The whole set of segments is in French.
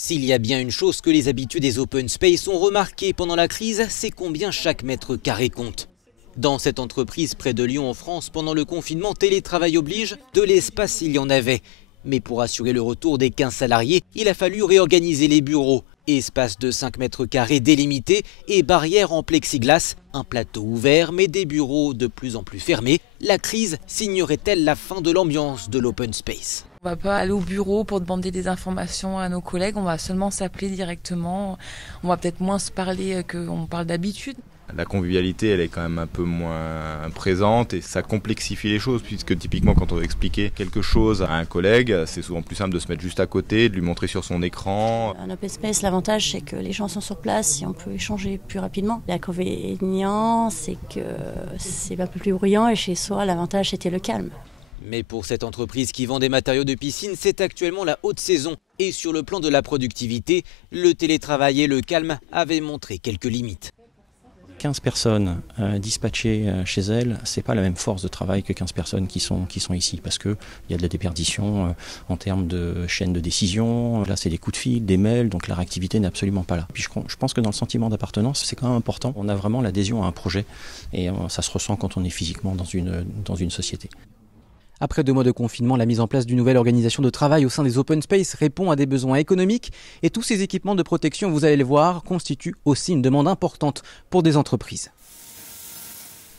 S'il y a bien une chose que les habitués des open space ont remarqué pendant la crise, c'est combien chaque mètre carré compte. Dans cette entreprise près de Lyon en France, pendant le confinement, télétravail oblige, de l'espace il y en avait. Mais pour assurer le retour des 15 salariés, il a fallu réorganiser les bureaux. Espace de 5 mètres carrés délimité et barrières en plexiglas, un plateau ouvert mais des bureaux de plus en plus fermés. La crise signerait-elle la fin de l'ambiance de l'open space ? On ne va pas aller au bureau pour demander des informations à nos collègues, on va seulement s'appeler directement. On va peut-être moins se parler qu'on parle d'habitude. La convivialité, elle est quand même un peu moins présente et ça complexifie les choses puisque typiquement quand on veut expliquer quelque chose à un collègue, c'est souvent plus simple de se mettre juste à côté, de lui montrer sur son écran. En open space, l'avantage c'est que les gens sont sur place et on peut échanger plus rapidement. L'inconvénient, c'est que c'est un peu plus bruyant et chez soi, l'avantage c'était le calme. Mais pour cette entreprise qui vend des matériaux de piscine, c'est actuellement la haute saison. Et sur le plan de la productivité, le télétravail et le calme avaient montré quelques limites. 15 personnes dispatchées chez elles, c'est pas la même force de travail que 15 personnes qui sont ici, parce qu'il y a de la déperdition en termes de chaîne de décision. Là, c'est des coups de fil, des mails, donc la réactivité n'est absolument pas là. Puis je pense que dans le sentiment d'appartenance, c'est quand même important. On a vraiment l'adhésion à un projet et ça se ressent quand on est physiquement dans une société. Après 2 mois de confinement, la mise en place d'une nouvelle organisation de travail au sein des open space répond à des besoins économiques et tous ces équipements de protection, vous allez le voir, constituent aussi une demande importante pour des entreprises.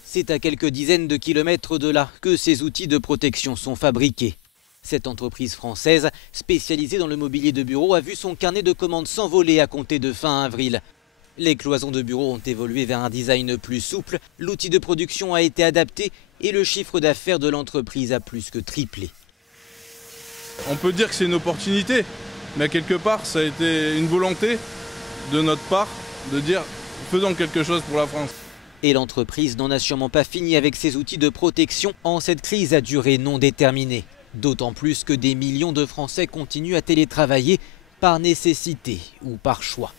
C'est à quelques dizaines de kilomètres de là que ces outils de protection sont fabriqués. Cette entreprise française, spécialisée dans le mobilier de bureau, a vu son carnet de commandes s'envoler à compter de fin avril. Les cloisons de bureau ont évolué vers un design plus souple, l'outil de production a été adapté et le chiffre d'affaires de l'entreprise a plus que triplé. On peut dire que c'est une opportunité, mais quelque part ça a été une volonté de notre part de dire faisons quelque chose pour la France. Et l'entreprise n'en a sûrement pas fini avec ses outils de protection en cette crise à durée non déterminée. D'autant plus que des millions de Français continuent à télétravailler par nécessité ou par choix.